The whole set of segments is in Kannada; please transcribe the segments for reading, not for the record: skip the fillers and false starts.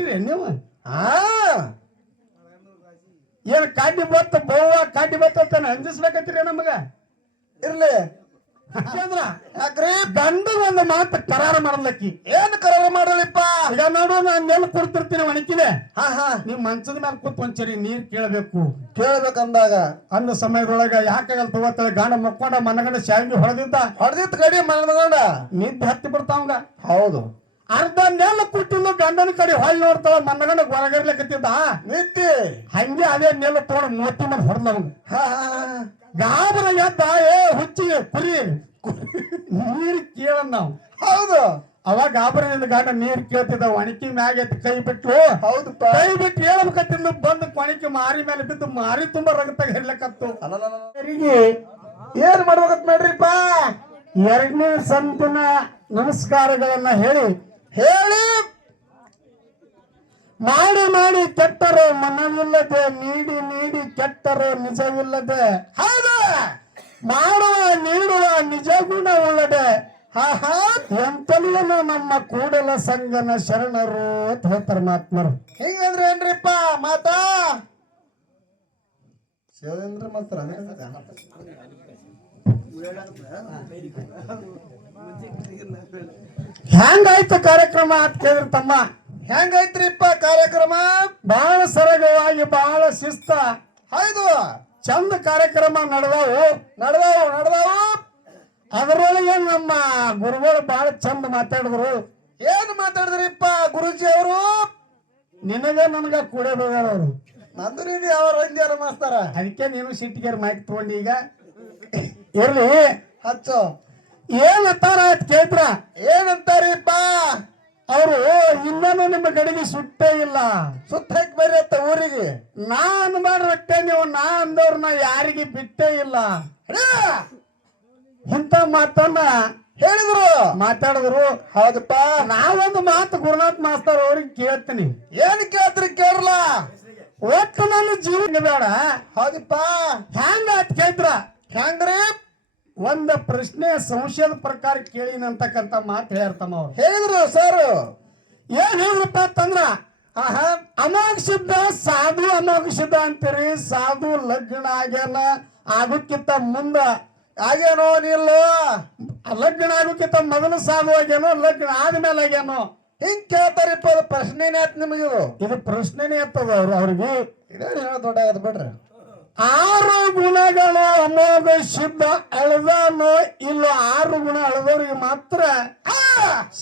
ಕಟ್ಟಿರಿ ನೀವು ಆ ಏನ್ ಕಾಟಿ ಬತ್ತ ಬೋವ ಕಾಟಿ ಬತ್ತ ಅಂಜಿಸ್ಬೇಕತ್ತೀರಿ ನಮಗ ಇರ್ಲಿ ಚಂದ್ರ ಯಾಕ್ರಿ ಗಂಡಗ ಒಂದು ಮಾತು ಕರಾರ ಮಾಡಲಕ್ಕಿ ಏನ್ ಕರಾರ ಮಾಡಲಿಪ್ಪ ಈಗ ನೋಡು ನಾನು ನೆಲ್ ಕೊಡ್ತಿರ್ತೀನಿ ಒಣಕಿದೆ ಹಾ ಹಾ ನೀವ್ ಮಂಚದ ಮೇಲೆ ಕೂತ್ ಒಂದ್ಸರಿ ನೀರ್ ಕೇಳಬೇಕು ಕೇಳ್ಬೇಕಂದಾಗ ಅಂದ ಸಮಯದೊಳಗ ಯಾಕಾಗಲ್ಲ ತಗೋತಾಳೆ ಗಾಣ ಮಕ್ಕೊಂಡ ಮನಗಂಡ ಶಾವಿಗೆ ಹೊಡೆದಿತ್ತು ಕಡಿ ಮನಗಂಡ ನಿದ್ದೆ ಹತ್ತಿ ಬಿಡ್ತಾವಂಗ ಹೌದು ಅರ್ಧ ನೆಲ್ ಕೊಟ್ಟಿದ್ದು ಗಂಡನ ಕಡೆ ಹೊಳ್ಳಿ ನೋಡ್ತಾವ ಮನಗಂಡ ಹೊರಗಿರ್ಲಿಕ್ಕತ್ತಿದ್ದ ನಿತ್ತಿ ಹಂಗೆ ಅದೇ ನೆಲ್ ತಗೊಂಡು ಮೂತಿ ಮೇಲೆ ಹೊಡೆದವಂಗ ಹಾ ಹಾ ಗಾಬರ ಎದ್ದ ಏ ಹುಚ್ಚಿ ಕುರಿ ನೀರ್ ಕೇಳ ನಾವು ಹೌದು ಅವಾಗ ಗಾಬರದಿಂದ ಗಾಂಡ ನೀರ್ ಕೇಳ್ತಿದ್ದ ಒಣಕಿ ಮ್ಯಾಗ ಎತ್ತಿ ಕೈ ಬಿಟ್ಟು ಹೌದಪ್ಪ ಕೈ ಬಿಟ್ಟು ಹೇಳ್ಬೇಕತ್ತಿಲ್ಲ ಬಂದು ಕೊಣಕಿ ಮಾರಿ ಮೇಲೆ ಬಿದ್ದು ಮಾರಿ ತುಂಬಾ ರಗತಾಗ ಹಿಡ್ಲಕತ್ತು ಏನ್ ಮಾಡ್ಬೇಕಂತ ಮಾಡ್ರಿಪ್ಪ ಎರಡನೇ ಸಂತಿನ ನಮಸ್ಕಾರಗಳನ್ನ ಹೇಳಿ ಹೇಳಿ ಮಾಡಿ ಮಾಡಿ ಕೆಟ್ಟರು ಮನವಿಲ್ಲದೆ ನೀಡಿ ನೀಡಿ ಕೆಟ್ಟರು ನಿಜವಿಲ್ಲದೆ ಹೌದು ಮಾಡುವ ನೀಡುವ ನಿಜ ಗುಣ ಉಳ್ಳದೆ ಹಾ ಹಾ ಎಂತೆಲ್ಲೂ ನಮ್ಮ ಕೂಡಲ ಸಂಗನ ಶರಣರು ಅಂತ ಹೇಳ್ತಾರೆ ಮಹಾತ್ಮರು ಹಿಂಗಂದ್ರೆ ಏನ್ರಿಪ್ಪ ಮಾತಾ ಶಿವೇಂದ್ರ ಮಾತ್ರ ಹೆಂಗಾಯ್ತು ಕಾರ್ಯಕ್ರಮ ಅಂತ ಕೇಳಿದ್ರು ತಮ್ಮ ಹೆಂಗೈತ್ರಿಪ್ಪ ಕಾರ್ಯಕ್ರಮ ಬಹಳ ಸರಳವಾಗಿ ಬಹಳ ಶಿಸ್ತ ಹೌದು ಚಂದ ಕಾರ್ಯಕ್ರಮ ನಡೆದವು ನಡೆದಾವು ಅದರೊಳಗೆ ನಮ್ಮ ಗುರುಗಳು ಬಹಳ ಚಂದ ಮಾತಾಡಿದ್ರು ಏನ್ ಮಾತಾಡಿದ್ರಿಪ್ಪ ಗುರುಜಿ ಅವರು ನಿನಗ ನನಗ ಕೂಡೇ ಹೋಗ್ಯಾರ ಅವರು ನಂದು ನೀನು ಯಾವ ರಂಜಾರ ಮಾಸ್ತಾರ ಅದಕ್ಕೆ ನೀನು ಸಿಟ್ಟಿಗೆ ಮಾಹಿತಿ ತಗೊಂಡಿ ಈಗ ಇರ್ಲಿ ಹಚ್ಚು ಏನ್ ಅತ್ತಾರ ಅಂತ ಕೇಳ್ರ ಏನಂತಾರಿಪ್ಪ ಅವರು ಇನ್ನೂ ನಿಮ್ಮ ಗಡಿಗೆ ಸುಟ್ಟೇ ಇಲ್ಲ ಸುತ್ತ ಹಾಕಿ ಬರ್ರಿ ಅತ್ತ ಊರಿಗೆ ನಾನ್ ಮಾಡ್ರಟ್ಟೆ ನೀವು ನಾ ಅಂದವ್ರನ್ನ ಯಾರಿಗೆ ಬಿಟ್ಟೇ ಇಲ್ಲ ಇಂಥ ಮಾತನ್ನ ಹೇಳಿದ್ರು ಮಾತಾಡಿದ್ರು ಹೌದಪ್ಪ ನಾವೊಂದು ಮಾತು ಗುರುನಾಥ್ ಮಾಸ್ತರ್ ಅವ್ರಿಗೆ ಕೇಳ್ತೀನಿ ಏನ್ ಕೇಳ್ತ್ರಿ ಕೇಳಲ್ಲ ಒಟ್ಟು ನನ್ನ ಜೀವನ ಬೇಡ ಹೌದಪ್ಪ ಹ್ಯಾಂಗ ಅಂತ ಕೇಳಿದ್ರ ಹೆಂಗ್ರಿ ಒಂದ ಪ್ರಶ್ನೆ ಸಂಶಯದ ಪ್ರಕಾರ ಕೇಳಿನಂತಕ್ಕಂತ ಮಾತು ಹೇಳ್ತಮ್ಮ ಅವ್ರು ಹೇಳಿದ್ರು ಸರ್ ಏನ್ ಹೇಳಿದ್ರಪ್ಪ ಅಂತಂದ್ರ ಅಮೋಘ ಸಿದ್ಧ ಸಾಧು ಅಮೋಘ ಸಿದ್ಧ ಅಂತೀರಿ ಸಾಧು ಲಗ್ನ ಆಗ್ಯಾನ ಆಗೋಕ್ಕಿಂತ ಮುಂದ ಆಗ್ಯಾನೋ ನಿಲ್ಲೋ ಲಗ್ನ ಆಗೋಕ್ಕಿಂತ ಮೊದಲು ಸಾಧು ಆಗ್ಯಾನೋ ಲಗ್ನ ಆದ್ಮೇಲೆ ಆಗ್ಯಾನೋ ಹಿಂಗ್ ಕೇಳ್ತಾರಿಪ್ಪ ಅದು ಪ್ರಶ್ನೆನೇ ಆಯ್ತು ನಿಮಗೆ ಇದು ಪ್ರಶ್ನೆನೇ ಇರ್ತದ ಅವ್ರಿಗೆ ಇದೇನು ಹೇಳ ದೊಡ್ಡ ಆಗದ ಬಿಡ್ರಿ 6 ಗುಣಗಳು ಅಮೋಘ ಸಿದ್ಧ ಅಳದಾನೋ ಇಲ್ಲ 6 ಗುಣ ಅಳದವ್ರಿಗೆ ಮಾತ್ರ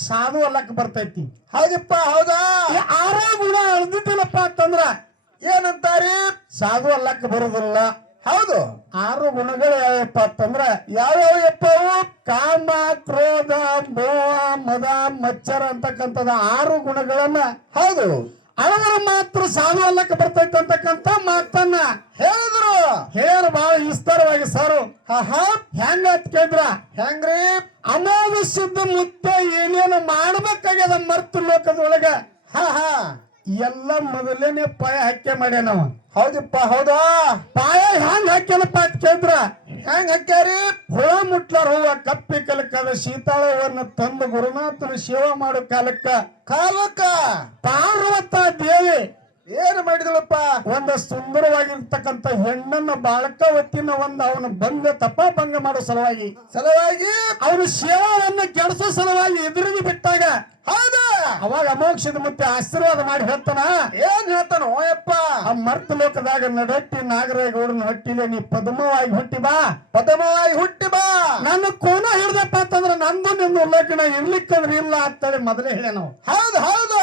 ಸಾಧು ಅಲ್ಲಕ್ ಬರ್ತೈತಿ ಹೌದಪ್ಪ ಹೌದಾ 6 ಗುಣ ಅಳದಿದ್ದಿಲ್ಲಪ್ಪ ಅಂತಂದ್ರ ಏನಂತಾರಿ ಸಾಧು ಅಲ್ಲಕ್ ಬರುದಿಲ್ಲ ಹೌದು 6 ಗುಣಗಳು ಯಾವಪ್ಪ ಅಂತಂದ್ರ ಯಾವ್ಯಾವಪ್ಪ ಕಾಮ ಕ್ರೋಧ ಮೋಹ ಮದ ಮಚ್ಚರ ಅಂತಕ್ಕಂಥದ 6 ಗುಣಗಳನ್ನ ಹೌದು ಅವರ ಮಾತ್ರ ಸಾಧು ಅಲ್ಲಕ್ಕೆ ಬರ್ತೈತೆ ಅಂತಕ್ಕಂಥ ಮಾತನ್ನ ಹೇಳಿದ್ರು ಹೇಳ್ಯಾರ ಬಹಳ ವಿಸ್ತಾರವಾಗಿ ಸರ್ ಹೆಂಗ ಕೇಳಿದ್ರ ಹೆಂಗ್ರಿ ಅಮೋಘ ಸಿದ್ಧ ಮುತ್ತೆ ಏನೇನು ಮಾಡ್ಬೇಕಾಗ್ಯದ ಮರ್ತು ಲೋಕದೊಳಗ ಎಲ್ಲ ಮೊದಲೇನೆ ಪಾಯ ಹಾಕಿ ಮಾಡ್ಯ ನಾವ ಹೌದಪ್ಪ ಹೌದಾ ಪಾಯ ಹೆಂಗ್ ಹಾಕ್ಯಾನಪ್ಪ ಅಂತ ಕೇಳಿದ್ರ ಹೆಂಗ್ ಹಾಕ್ಯಾರಿ ಹುಳ ಮುಟ್ಲಾರ ಹೂವ ಕಪ್ಪಿ ಕಲಕ್ಕದ ಶೀತಾಳವನ್ನು ತಂದು ಗುರುನಾಥನ ಸೇವಾ ಮಾಡೋ ಕಾಲಕ್ಕ ಪಾರ್ವತ ದೇವಿ ಏನು ಮಾಡಿದಳಪ್ಪ ಒಂದು ಸುಂದರವಾಗಿರ್ತಕ್ಕಂಥ ಹೆಣ್ಣನ್ನು ಬಾಳಕವತ್ತಿನ ಒಂದು ಅವನು ಬಂದ ತಪಾಭಂಗ ಮಾಡೋ ಸಲುವಾಗಿ ಅವನು ಸೇವಾವನ್ನು ಕೆಡಿಸೋ ಸಲುವಾಗಿ ಎದುರಿಗೆ ಬಿಟ್ಟಾಗ ಹೌದಾ ಅವಾಗ ಅಮೋಕ್ಷದ ಮತ್ತೆ ಆಶೀರ್ವಾದ ಮಾಡಿ ಹೇಳ್ತಾನ ಏನ್ ಹೇಳ್ತಾನ ಓಯಪ್ಪ ಆ ಮರ್ತ ಲೋಕದಾಗ ನಡಟ್ಟಿ ನಾಗರೇಗೌಡನ ಹೊಟ್ಟಿಲೆ ನೀ ಪದ್ಮವಾಗಿ ಹುಟ್ಟಿ ಬಾ ನನ್ನ ಕೋನ ಹಿಡ್ದಪ್ಪ ಅಂತಂದ್ರ ನಂದು ನಿಂದು ಉಲ್ಲೇಖನ ಇರ್ಲಿಕ್ಕಂದ್ರೆ ಇಲ್ಲ ಅಂತೇಳಿ ಮೊದಲೇ ಹೇಳ ನಾವು ಹೌದು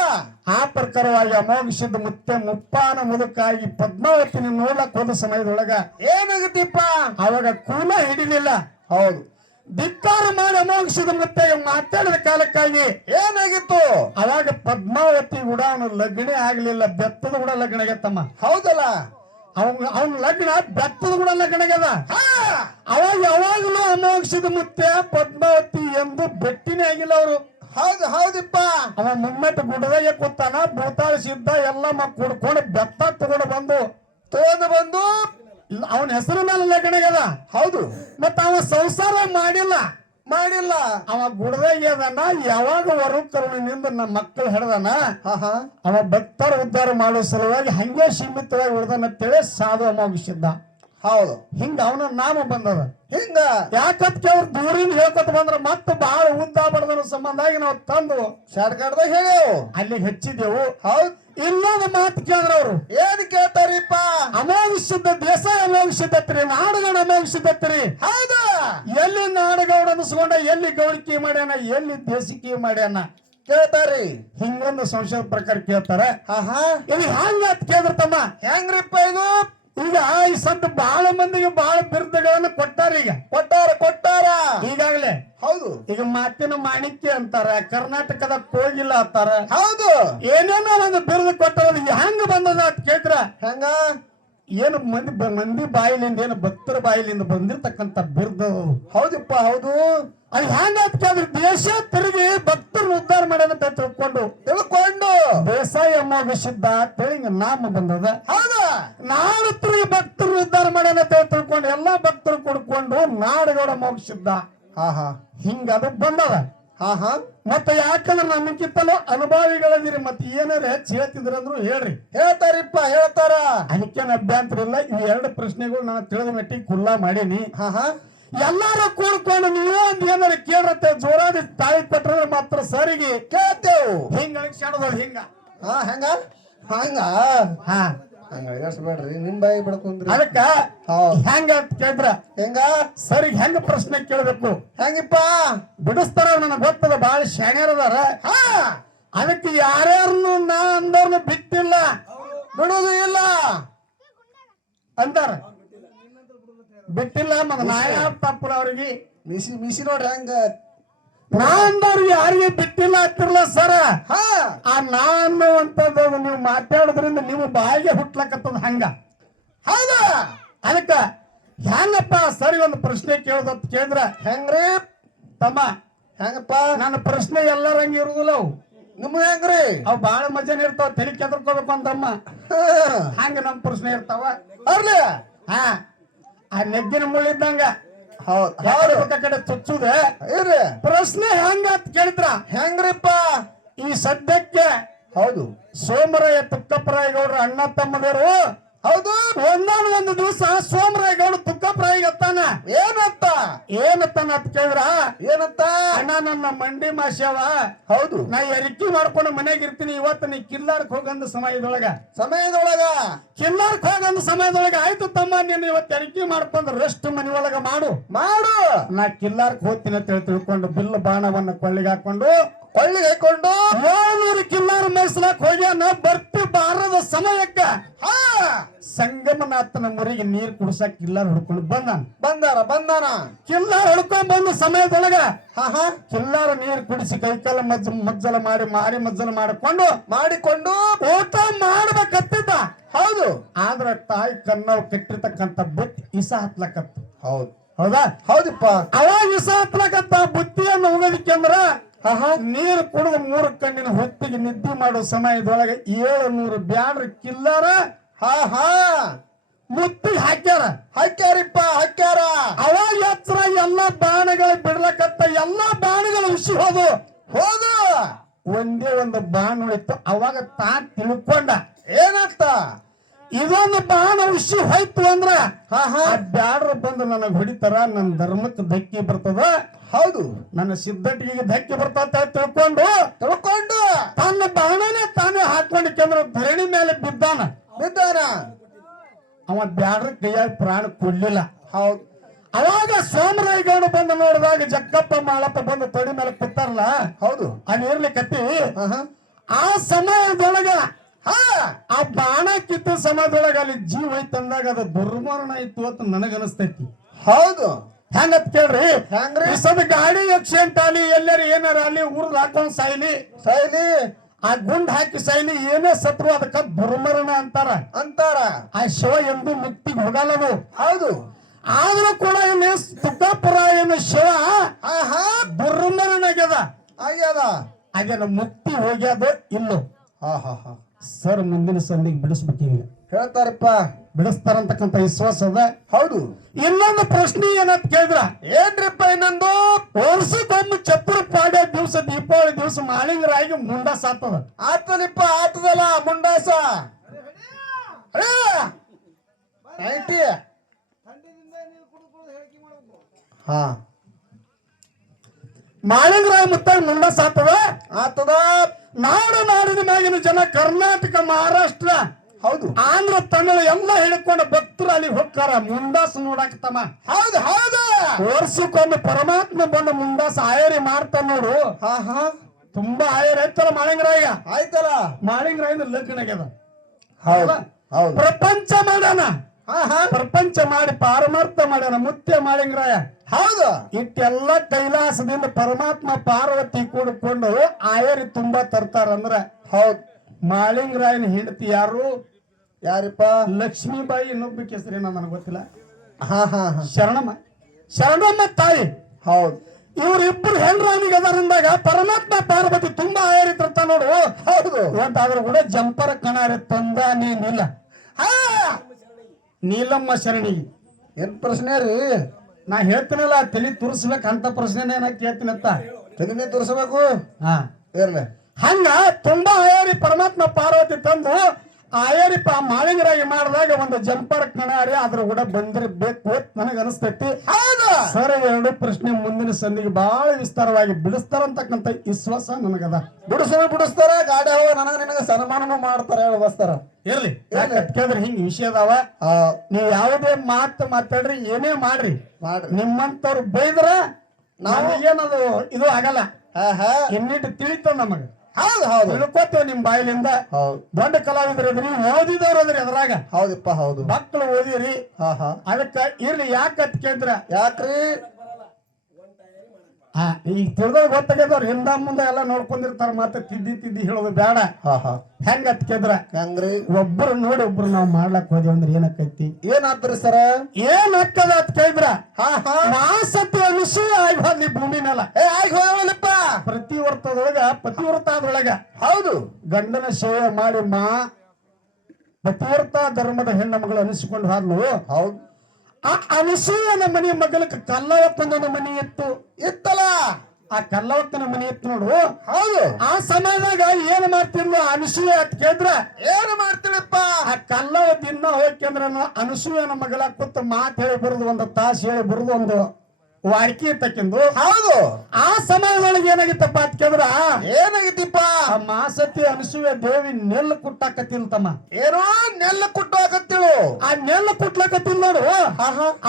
ಆ ಪ್ರಕಾರವಾಗಿ ಅಮೋಘಿಸಿದ ಮುತ್ತೆ ಮುಪ್ಪಾನ ಮುದುಕಾಗಿ ಪದ್ಮಾವತಿನ ನೋಡ್ಲಕ್ ಹೋದ ಸಮಯದೊಳಗ ಏನಾಗತ್ತಿಪ್ಪ ಅವಾಗ ಕೂನ ಹಿಡಿಲಿಲ್ಲ ಹೌದು ಧಿಕ್ಕಾರ ಮಾಡಿ ಅಮೋಘಿಸಿದ ಮತ್ತೆ ಮಾತಾಡಿದ ಕಾಲಕ್ಕಾಗಿ ಏನಾಗಿತ್ತು ಅವಾಗ ಪದ್ಮಾವತಿ ಕೂಡ ಅವನು ಲಗ್ನೇ ಆಗ್ಲಿಲ್ಲ ಬೆತ್ತದ ಕೂಡ ಲಗ್ನ ಆಗತ್ತಮ್ಮ ಹೌದಲ್ಲ ಅವನ ಲಗ್ನ ಬೆತ್ತದ ಕೂಡ ಲಗ್ನ ಆಗ್ಯದ ಅವಾಗ ಯಾವಾಗಲೂ ಅಮೋಘಿಸಿದ ಮುತ್ತೆ ಪದ್ಮಾವತಿ ಎಂದು ಭೆಟ್ಟಿನೇ ಆಗಿಲ್ಲ ಅವರು ಹೌದಿಪ್ಪ ಅವ ಮುಮ್ಮಟ್ಟು ಗುಡ್ಡದಾಗೆ ಕೂತಾನ ಭೂತಾಳ ಸಿದ್ಧ ಎಲ್ಲ ಕುಡ್ಕೊಂಡು ಬೆತ್ತ ತಗೊಂಡು ಬಂದು ಅವನ ಹೆಸರು ಮೇಲೆ ಲಗ್ನ ಆಗ್ಯದ ಹೌದು ಮತ್ತ ಅವ ಸಂಸಾರ ಮಾಡಿಲ್ಲ ಮಾಡಿಲ್ಲ. ಅವ ಗುಡದಾಗ ಅದನ್ನ ಯಾವಾಗ ವರ ಕರುಣಿನಿಂದ ನಮ್ಮ ಮಕ್ಕಳು ಹಿಡ್ದಾನ ಹಾ ಅವ ಭಕ್ತರ ಉದ್ಧಾರ ಮಾಡೋ ಸಲುವಾಗಿ ಹಂಗೆ ಸೀಮಿತವಾಗಿ ಉಳ್ದಾನ ಅಂತೇಳಿ ಸಾಧು ಅಮೋಘಿಸಿದ್ದ. ಹೌದು, ಹಿಂಗ ಅವನ ನಾಮ ಬಂದದ. ಹಿಂಗ ಯಾಕತ್ ಅವ್ರ ದೂರಿಂದ ಹೇಳ್ಕೊತ ಬಂದ್ರ ಮತ್ತ ಬಹಳ ಉದ್ದ ಬಡದನ ಸಂಬಂಧಾಗಿ ನಾವು ತಂದು ಶಾರ್ಟ್ಕಟ್ದಾಗ ಹೇಳೇವು, ಅಲ್ಲಿಗೆ ಹಚ್ಚಿದೆವು. ಹೌದ್, ಇನ್ನೊಂದು ಮಾತು ಕೇಳಿದ್ರ ಅವ್ರು ಏನ್ ಕೇಳ್ತಾರಿಪ್ಪ? ಅಮೋಘಿಸಿದ್ದ ದೇಸಾಯಿ ಅಮೋಘಿಸಿದ್ದತ್ರಿ, ನಾಡುಗೌಡ ಅಮೋಘಿಸಿದ್ದತ್ರಿ. ಹೌದು, ಎಲ್ಲಿ ನಾಡುಗೌಡ ಅನಿಸ್ಕೊಂಡ, ಎಲ್ಲಿ ಗೌಳಿಕೆ ಮಾಡ್ಯಾನ, ಎಲ್ಲಿ ದೇಸಿಕೆ ಮಾಡ್ಯಾನ ಕೇಳ್ತಾರಿ. ಹಿಂಗೊಂದು ಸಂಶಯದ ಪ್ರಕಾರ ಕೇಳ್ತಾರ. ಹಾ ಇದು ಹಂಗ ಅಂತ ಕೇಳಿದ್ರ ತಮ್ಮ, ಹೆಂಗ್ರಿಪ್ಪ ಇದು? ಈಗ ಈ ಸದ್ದು ಬಹಳ ಮಂದಿಗೆ ಬಹಳ ಬಿರುದುಗಳನ್ನ ಕೊಟ್ಟಾರ. ಈಗ ಕೊಟ್ಟಾರ ಈಗಾಗಲೇ. ಹೌದು, ಈಗ ಮಾತಿನ ಮಾಣಿಕ್ಯ ಅಂತಾರ, ಕರ್ನಾಟಕದ ಕೋಗಿಲ ಅಂತಾರ, ಹೌದು, ಏನೇನೋ ಒಂದು ಬಿರುದು ಕೊಟ್ಟಾರ. ಹೆಂಗ ಬಂದದ ಅಂತ ಕೇಳಿದ್ರ ಹೆಂಗ? ಏನು ಮಂದಿ ಬಾಯಿಲಿಂದ, ಏನು ಭಕ್ತರ ಬಾಯಿಲಿಂದ ಬಂದಿರ್ತಕ್ಕಂಥ ಬಿರುದು. ಹೌದಪ್ಪ, ಹೌದು. ಅದು ಹೆಂಗ ಅಂತ ಕೇಳಿದ್ರೆ ದೇಶ ತಿರುಗಿ ಭಕ್ತರನ್ನ ಉದ್ಧಾರ ಮಾಡ್ಯಾನಂತ ತಿಳ್ಕೊಂಡು ದೇಸಾಯಿ ಅಮೋಘಿಸಿದ್ದ ಅಂತೇಳಿ ಹಿಂಗ ನಾಮ ಬಂದದ. ಹೌದು, ನಾಡು ತಿರುಗಿ ಭಕ್ತರು ಉದ್ಧಾರ ಮಾಡ್ಯಾನಂತ ತಿಳ್ಕೊಂಡು ಎಲ್ಲಾ ಭಕ್ತರು ಕುಡ್ಕೊಂಡು ನಾಡುಗೌಡ ಅಮೋಘಿಸಿದ್ದ. ಹಾ ಹಿಂಗ ಅದು ಬಂದದ. ಹಾ ಮತ್ತೆ ಯಾಕಂದ್ರೆ ನಮಗಿತ್ತಲೋ ಅನುಭವಿಗಳದಿರಿ, ಮತ್ತೆ ಏನಾರ ಹೆಚ್ಚು ಹೇಳ್ತಿದ್ರಂದ್ರು ಹೇಳ್ರಿ. ಹೇಳ್ತಾರಿಪ್ಪ, ಹೇಳ್ತಾರ. ಅದಕ್ಕೇನು ಅಭ್ಯಂತರ ಇಲ್ಲ. ಇವು ಎರಡು ಪ್ರಶ್ನೆಗಳು ನಾನು ತಿಳಿದ ಮಟ್ಟಿಗೆ ಕುಲ್ಲಾ ಮಾಡೀನಿ. ಹಾ ಎಲ್ಲಾರು ಕೂಡ್ಕೊಂಡು ನೀವೇ ಒಂದ್ ಏನಾರ ಕೇಳತ್ತೆ ಜೋರಾದಿ ತಾಯಿ ಕೊಟ್ರೆ ಮಾತ್ರ ಸರಿಗೆ ಕೇಳ್ತೇವು. ಹಿಂಗ ಅಳಿಸ್ಯಾಡೋದು ಹಿಂಗ. ಹೆಂಗ ಹಂಗ ಹಾ ಹಂಗ ಅಳಿಸ್ಬೇಡ್ರಿ, ನಿಮ್ ಬಾಯಿ ಬಿಡ್ಕೊಂಡ್ರಿ. ಅದಕ್ಕ ಹೆಂಗ ಅಂತ ಕೇಳಿದ್ರ ಹೆಂಗ ಸರಿಗೆ ಹೆಂಗ ಪ್ರಶ್ನೆ ಕೇಳ್ಬೇಕು, ಹೆಂಗಿಪ್ಪ ಬಿಡಿಸ್ತಾರ. ನನಗೆ ಗೊತ್ತದ ಬಾಳ ಶಾಣ್ಯರದಾರ. ಅದಕ್ಕೆ ಯಾರ್ಯಾರನ್ನು ನಾ ಅಂದವ್ರನ್ನ ಬಿಟ್ಟಿಲ್ಲ, ಬಿಡುದು ಇಲ್ಲ ಅಂತಾರ. ಬಿಟ್ಟಿಲ್ಲ ಮಗ ನಾ ಯಾವ ತಪ್ಪರ ಅವ್ರಿಗೆ ಮಿಸಿ ನೋಡ್ರಿ ಹೆಂಗ. ನಾ ಅಂದವ್ರಿಗೆ ಯಾರಿಗೆ ಬಿಟ್ಟಿಲ್ಲ ಅಂತಿರ್ಲ ಸರ. ಆ ನಾ ಅನ್ನುವಂಥದ್ದು ನೀವು ಮಾತಾಡೋದ್ರಿಂದ ನೀವು ಬಾಯಿಗೆ ಹುಟ್ಲಕತ್ತದ ಹಂಗ. ಹೌದಾ? ಅದಕ್ಕ ಹೆಂಗಪ್ಪ ಸರಿ ಒಂದು ಪ್ರಶ್ನೆ ಕೇಳ್ದಂತ ಕೇಳಿದ್ರ ಹೆಂಗ್ರಿ ತಮ್ಮ? ಹೆಂಗಪ್ಪ? ನನ್ನ ಪ್ರಶ್ನೆ ಎಲ್ಲರ ಹಂಗ ಇರುದಿಲ್ಲ. ಅವು ನಿಮ್ಗೆ ಹೆಂಗ್ರಿ? ಅವ್ ಬಾಳ ಮಜಾನ ಇರ್ತಾವ, ತಲೆ ಕೆದರ್ಕೋಬೇಕು ಅಂತಮ್ಮ. ಹಂಗ ನಮ್ ಪ್ರಶ್ನೆ ಇರ್ತಾವ. ಅರ್ಲಿ ಹಾ, ಆ ನೆಗ್ಗಿನ ಮುಳ್ಳಿದ್ದಂಗ ಕಡೆ ಚುಚ್ಚುದ ಪ್ರಶ್ನೆ ಹೆಂಗ ಅಂತ ಕೇಳಿದ್ರ ಹೆಂಗ್ರಿಪ್ಪ? ಈ ಸದ್ಯಕ್ಕೆ ಹೌದು, ಸೋಮರಾಯ ತುಕ್ಕಪ್ಪರಾಯಗೌಡ್ರ ಅಣ್ಣ ತಮ್ಮದೇರು. ಹೌದು, ಒಂದು ದಿವಸ ಸೋಮರಾಯಗೌಡ ತುಕ್ಕಪ್ಪರಾಯಿಗೆ ಅತ್ತಾನ. ಏನಂತ ಅಂತ ಕೇಳಿದ್ರ ಏನಂತ? ಅಣ್ಣ ನನ್ನ ಮಂಡಿ ಮಾಸ್ಯವ, ಹೌದು, ನಾ ಎರಿಕೆ ಮಾಡ್ಕೊಂಡು ಮನೆಯಾಗ ಇರ್ತೀನಿ. ಇವತ್ತು ನೀ ಕಿಲ್ಲಾರ್ಕ್ ಹೋಗಂದ ಸಮಯದೊಳಗ ಕಿಲ್ಲಾರ್ಕ್ ಹೋಗಂದ ಸಮಯದೊಳಗ ಆಯ್ತು ತಮ್ಮ, ನೀನು ಇವತ್ತು ಎರಿಕೆ ಮಾಡ್ಕೊಂಡು ರೆಸ್ಟ್ ಮನಿ ಒಳಗ ಮಾಡು. ನಾ ಕಿಲ್ಲಾರ್ಕ್ ಹೋಗ್ತೀನಿ ಅಂತ ತಿಳ್ಕೊಂಡು ಬಿಲ್ಲು ಬಾಣವನ್ನ ಕೊಳ್ಳಿಗೆ ಹಾಕೊಂಡು 700 ಕಿಲ್ಲಾರ ಮೇಯಿಸ್ಲಾಕ್ ಹೋಗ್ಯಾನ. ಬರ್ತಿ ಬಾರದ ಸಮಯಕ್ಕ ಸಂಗಮನಾಥನ ಮುರಿಗೆ ನೀರ್ ಕುಡ್ಸಕ್ ಕಿಲ್ಲಾರ ಹುಡ್ಕೊಂಡು ಬಂದಾನ. ಕಿಲ್ಲಾರ ಹುಡ್ಕೊಂಡ್ ಬಂದ ಸಮಯದೊಳಗ ಕಿಲ್ಲಾರ ನೀರ್ ಕುಡಿಸಿ ಕೈಕಾಲ ಮಜ್ಜಲ ಮಜ್ಜಲ ಮಾಡಿಕೊಂಡು ಊಟ ಮಾಡ್ಬೇಕತ್ತಿದ್ದ. ಹೌದು, ಆದ್ರ ತಾಯಿ ಕಣ್ಣವ್ ಕಟ್ಟಿರ್ತಕ್ಕಂಥ ಬುತ್ತಿ ಇಸ ಹತ್ಲಕತ್ತು. ಹೌದು, ಹೌದಾ? ಹೌದಪ್ಪ. ಅವಾಗ ಇಸ ಹತ್ಲಕತ್ತ ಬುತ್ತಿಯನ್ನು ಹೋಗೋದಕ್ಕೆ ಅಂದ್ರ ನೀರು ಕುಡಿದು 3 ಕಣ್ಣಿನ ಹೊತ್ತಿಗೆ ನಿದ್ದೆ ಮಾಡೋ ಸಮಯದೊಳಗೆ 700 ಬ್ಯಾಡ್ರ ಕಿಲ್ಲಾರ ಮುತ್ತಿಗೆ ಹಾಕ್ಯಾರಿಪ್ಪ. ಅವಾಗ ಎತ್ತರ ಎಲ್ಲಾ ಬಾಣಗಳು ಬಿಡ್ಲಕತ್ತ. ಎಲ್ಲಾ ಬಾಣಗಳು ಉಸಿ ಹೋದು ಒಂದೇ ಒಂದು ಬಾಣ ಉಳಿತು. ಅವಾಗ ತಾ ತಿಳ್ಕೊಂಡ ಏನಂತ? ಇದೊಂದು ಬಾಣ ಉಸಿ ಹೋಯ್ತು ಅಂದ್ರ ಬ್ಯಾಡ್ರ ಬಂದು ನನಗ್ ಹೊಡಿತಾರ, ನನ್ನ ಧರ್ಮಕ್ಕೆ ಧಕ್ಕೆ ಬರ್ತದ. ಹೌದು, ನನ್ನ ಸಿದ್ಧಟಿಗೆ ಧಕ್ಕೆ ಬರ್ತದ ತಿಳ್ಕೊಂಡು ತನ್ನ ಬಾಣನೇ ತಾನೇ ಹಾಕೊಂಡಿಕಂದ್ರ ಧರಣಿ ಮೇಲೆ ಬಿದ್ದಾನ. ಅವ ಬ್ಯಾಡ್ರ ಕೈಯಾಗ ಪ್ರಾಣ ಕೊಡ್ಲಿಲ್ಲ. ಹೌದು, ಅವಾಗ ಸೋಮರಾಯಗೌಡ ಬಂದು ನೋಡಿದಾಗ ಜಕ್ಕಪ್ಪ ಮಾಳಪ್ಪ ಬಂದು ತೊಡಿ ಮೇಲೆ ಕೂತಾರಲ್ಲ. ಹೌದು, ಅದೇರ್ಲಿಕತ್ತಿ ಆ ಸಮಯದೊಳಗ ಆ ಬಾಣ ಕಿತ್ತ ಸಮಯದೊಳಗ ಅಲ್ಲಿ ಜೀವ ಐತಂದಾಗ ಅದು ದುರ್ಮರಣ ಇತ್ತು ಅಂತ ನನಗನಸ್ತೈತಿ. ಹೌದು, ಹೆಂಗತ್ ಕೇಳ್ರಿ. ಹೆಂಗ್ರಿ? ಸದ ಗಾಡಿ ಆಕ್ಸಿಡೆಂಟ್ ಅಲ್ಲಿ ಎಲ್ಲಾರ ಏನಾರ ಅಲ್ಲಿ ಊರ್ದು ಹಾಕೊಂಡ್ ಸಾಯ್ಲಿ, ಆ ಗುಂಡ್ ಹಾಕಿ ಸಾಯ್ಲಿ, ಏನೇ ಸತ್ರು ಅದಕ್ಕ ದುರ್ಮರಣ ಅಂತಾರ. ಆ ಶಿವ ಎಂದು ಮುಕ್ತಿಗೆ ಹೋಗಲ್ಲದು. ಹೌದು, ಆದ್ರೂ ಕೂಡ ಇಲ್ಲಿ ತುಕ್ಕಪ್ಪರಾಯನ ಶಿವ ದುರ್ಮರಣ ಆಗ್ಯದ. ಅದೇನ ಮುಕ್ತಿ ಹೋಗ್ಯದ ಇಲ್ಲೋ. ಸರ್ ಮುಂದಿನ ಸಂದಿಗೆ ಬಿಡಿಸ್ಬೇಕೀಗ. ಹೇಳ್ತಾರಪ್ಪ. ಬಿಡಿಸ್ತಾರಂತಕ್ಕಂತ ವಿಶ್ವಾಸ ಅದ. ಹೌದು. ಇನ್ನೊಂದು ಪ್ರಶ್ನೆ ಏನಂತ ಕೇಳಿದ್ರ, ಏನ್ರಿಪ್ಪ ಇನ್ನೊಂದು? ವರ್ಷಕ್ಕೊಮ್ಮೆ ಚಪ್ಪರ ಪಾಡ್ಯ ದಿವಸ ದೀಪಾವಳಿ ದಿವಸ ಮಾಳಿಂಗರಾಯಿಗೆ ಮುಂಡಾಸ ಆತದ. ಆತನಿಪ್ಪ, ಆತದಲ್ಲ ಮುಂಡಾಸ. ಐತಿ. ಹಾ, ಮಾಳಿಂಗರಾಯ ಮುತ್ತಾಗ ಮುಂಡಾಸ ಆತದ. ಆತದ. ನಾಡಿನ ಮ್ಯಾಗಿನ ಜನ ಕರ್ನಾಟಕ, ಮಹಾರಾಷ್ಟ್ರ, ಹೌದು, ಆಂಧ್ರ, ತಮಿಳು ಎಲ್ಲ ಹಿಡ್ಕೊಂಡು ಭಕ್ತರು ಅಲ್ಲಿ ಹೋಗ್ತಾರ ಮುಂಡಾಸ ನೋಡಾಕ್ತಮ್ಮ. ಹೌದು, ಹೌದು. ವರ್ಷಕ್ಕೊಮ್ಮೆ ಪರಮಾತ್ಮ ಬಂದ ಮುಂಡಾಸ ಆಯರಿ ಮಾಡ್ತಾನ ನೋಡು. ಹಾ ಹಾ, ತುಂಬಾ ಆಯರ್ ಐತಲ್ಲ ಮಾಳಿಂಗರಾಯ. ಆಯ್ತಲ್ಲ. ಮಾಳಿಂಗರಾಯನ ಲಗ್ನ ಆಗ್ಯದ. ಹೌದು, ಹೌದು. ಪ್ರಪಂಚ ಮಾಡ್ಯಾನ. ಹಾ ಹಾ, ಪ್ರಪಂಚ ಮಾಡಿ ಪಾರಮಾರ್ಥ ಮಾಡ್ಯಾನ ಮುತ್ಯ ಮಾಳಿಂಗರಾಯ. ಹೌದು. ಇಟ್ಟೆಲ್ಲ ಕೈಲಾಸದಿಂದ ಪರಮಾತ್ಮ ಪಾರ್ವತಿ ಕೂಡಿಕೊಂಡು ಆಯರಿ ತುಂಬಾ ತರ್ತಾರಂದ್ರ ಹೌದು. ಮಾಳಿಂಗರಾಯನ ಹೆಂಡತಿ ಯಾರು? ಯಾರಿಪ್ಪ? ಲಕ್ಷ್ಮೀಬಾಯಿ. ಇನ್ನೊಬ್ಬ ಹೆಸರೇನ ನನಗೆ ಗೊತ್ತಿಲ್ಲ. ಹಾ ಹಾ ಹಾ, ಶರಣಮ್ಮ ತಾಯಿ. ಹೌದು. ಇವ್ರಿಬ್ರು ಹೆಣ್ರಾಣಿಗೆ ಅದರಿಂದಾಗ ಪರಮಾತ್ಮ ಪಾರ್ವತಿ ತುಂಬಾ ಆಯರಿ ತರ್ತ ನೋಡು. ಹೌದು. ಒಂದಾದ್ರೂ ಕೂಡ ಜಂಪರ ಕಣಾರಿ ತಂದ ನೀನಿಲ್ಲ. ಹಾ, ನೀಲಮ್ಮ ಶರಣಿಗೆ ಏನ್ ಪ್ರಶ್ನೆ ರೀ? ನಾ ಹೇಳ್ತೀನಲ್ಲ, ತಲೆ ತುರ್ಸ್ಬೇಕಂತ ಪ್ರಶ್ನೆ ಕೇಳ್ತೀನತ್ತ. ತಲೆನೇ ತೋರಿಸಬೇಕು. ಹಾ, ಇರ್ಲಿ. ಹಂಗ ತುಂಬಾ ಆಯಾರಿ ಪರಮಾತ್ಮ ಪಾರ್ವತಿ ತಂದು ಆಯಾರಿ ಮಾಳಿಂಗರಾಗಿ ಮಾಡಿದಾಗ ಒಂದು ಜಂಪರ್ ಕಣಾರಿ ಅದ್ರ ಕೂಡ ಬಂದಿರ್ಬೇಕು ನನಗ ಅನಿಸ್ತೈತಿ. ಹೌದು ಸರ್, ಎರಡು ಪ್ರಶ್ನೆ ಮುಂದಿನ ಸಂದಿಗೆ ಬಹಳ ವಿಸ್ತಾರವಾಗಿ ಬಿಡಿಸ್ತಾರಂತಕ್ಕಂತ ವಿಶ್ವಾಸ ನನಗದ. ಬಿಡಿಸ್ತಾರ, ಗಾಡಿ ಹವ ನನಗ ನಿನಗ ಸನ್ಮಾನನು ಮಾಡ್ತಾರ, ಬಸ್ತಾರ. ಇರ್ಲಿ, ಯಾಕಂದ್ರೆ ಹಿಂಗ ವಿಷಯ ಅದಾವ. ನೀವ್ ಯಾವುದೇ ಮಾತು ಮಾತಾಡ್ರಿ, ಏನೇ ಮಾಡ್ರಿ, ನಿಮ್ಮಂತವ್ರು ಬೈದ್ರ ನಮಗೇನದು ಇದು ಆಗಲ್ಲ. ಇನ್ನಿಟ್ಟು ತಿಳಿತ ನಮಗ. ಹೌದು, ಹೌದು. ತಿಳ್ಕೊತೇವೆ ನಿಮ್ ಬಾಯಿಲಿಂದ. ದೊಡ್ಡ ಕಲಾವಿದ್ರಿ, ಓದಿದವ್ರು ಅದ್ರಿ ಅದ್ರಾಗ. ಹೌದಪ್ಪ, ಹೌದು. ಮಕ್ಕಳು ಓದಿರಿ. ಅದಕ್ಕ ಇರ್ಲಿ. ಯಾಕಂತ ಕೇಳಿದ್ರ, ಯಾಕ್ರಿ? ಈಗ ತಿಳಿದವ್ರು ಗೊತ್ತಾಗ್ಯದವ್ರು ಹಿಂದ ಮುಂದೆ ಎಲ್ಲ ನೋಡ್ಕೊಂಡಿರ್ತಾರ. ಮತ್ತೆ ತಿದ್ದಿ ಹೇಳೋದು ಬೇಡ. ಹೆಂಗತ್ ಕೇಳಿದ್ರ, ಹೆಂಗ್ರಿ? ಒಬ್ಬರು ನೋಡಿ ಒಬ್ರು ನಾವ್ ಮಾಡ್ಲಕ್ ಹೋದ್ವಿ ಅಂದ್ರೆ ಏನಕ್ಕೈತಿ? ಏನಾತ್ರಿ ಸರ? ಏನ್ ಹಾಕದ ಅಂತ ಕೇಳಿದ್ರ, ಮಾಸತ್ವ ವಿಷಯ ಆಗಿ ಹೋದ್ಲಿ ಭೂಮಿ ಮೇಲೆ. ಆಗಿ ಹೋಗಲ್ಲಪ್ಪ. ಪತಿವ್ರತ ಆದ್ರೊಳಗ ಹೌದು, ಗಂಡನ ಸೇವೆ ಮಾಡಿ ಪತಿವ್ರತ ಧರ್ಮದ ಹೆಣ್ಣು ಮಗಳು ಅನಿಸಿಕೊಂಡು ಹಾದ್ಲು. ಹೌದು. ಆ ಅನಸೂಯನ ಮನೆ ಮಗಲಕ್ಕೆ ಕಲ್ಲವತ್ತೊಂದೊಂದು ಮನೆ ಇತ್ತಲ್ಲ. ಆ ಕಲ್ಲವತ್ತನ ಮನೆ ಇತ್ತು ನೋಡು. ಹೌದು. ಆ ಸಮಯದಾಗ ಏನ್ ಮಾಡ್ತಿದ್ಲು ಅನಸೂಯ ಅಂತ ಕೇಳಿದ್ರ, ಏನು ಮಾಡ್ತಿಳಪ್ಪ? ಆ ಕಲ್ಲವ ದಿನ ಹೋಗ್ಯಂದ್ರ ಅನಸೂಯನ ಮಗಳ ಕೂತ್ ಮಾತು ಹೇಳಿ ಬರುದು, ಒಂದು ತಾಸು ಹೇಳಿ ಬರುದು, ಒಂದು ವಾಡಿಕೆ ತಕ್ಕಿಂದು. ಹೌದು. ಆ ಸಮಯದೊಳಗೆ ಏನಾಗಿತ್ತಪ್ಪ ಅಂತ ಕೇಳಿದ್ರ, ಏನಾಗಿತ್ತಪ್ಪ? ಆ ಮಾಸತಿ ಅನಸೂಯ ದೇವಿ ನೆಲ್ಲು ಕುಟ್ಟಾಕತ್ತಿಲ್ತಮ್ಮ. ಏನೋ ನೆಲ್ಲು ಕುಟ್ಟಾಕತ್ತಿಳು. ಆ ನೆಲ್ಲು ಕುಟ್ಲಾಕತ್ತಿಲ್ ನೋಡು.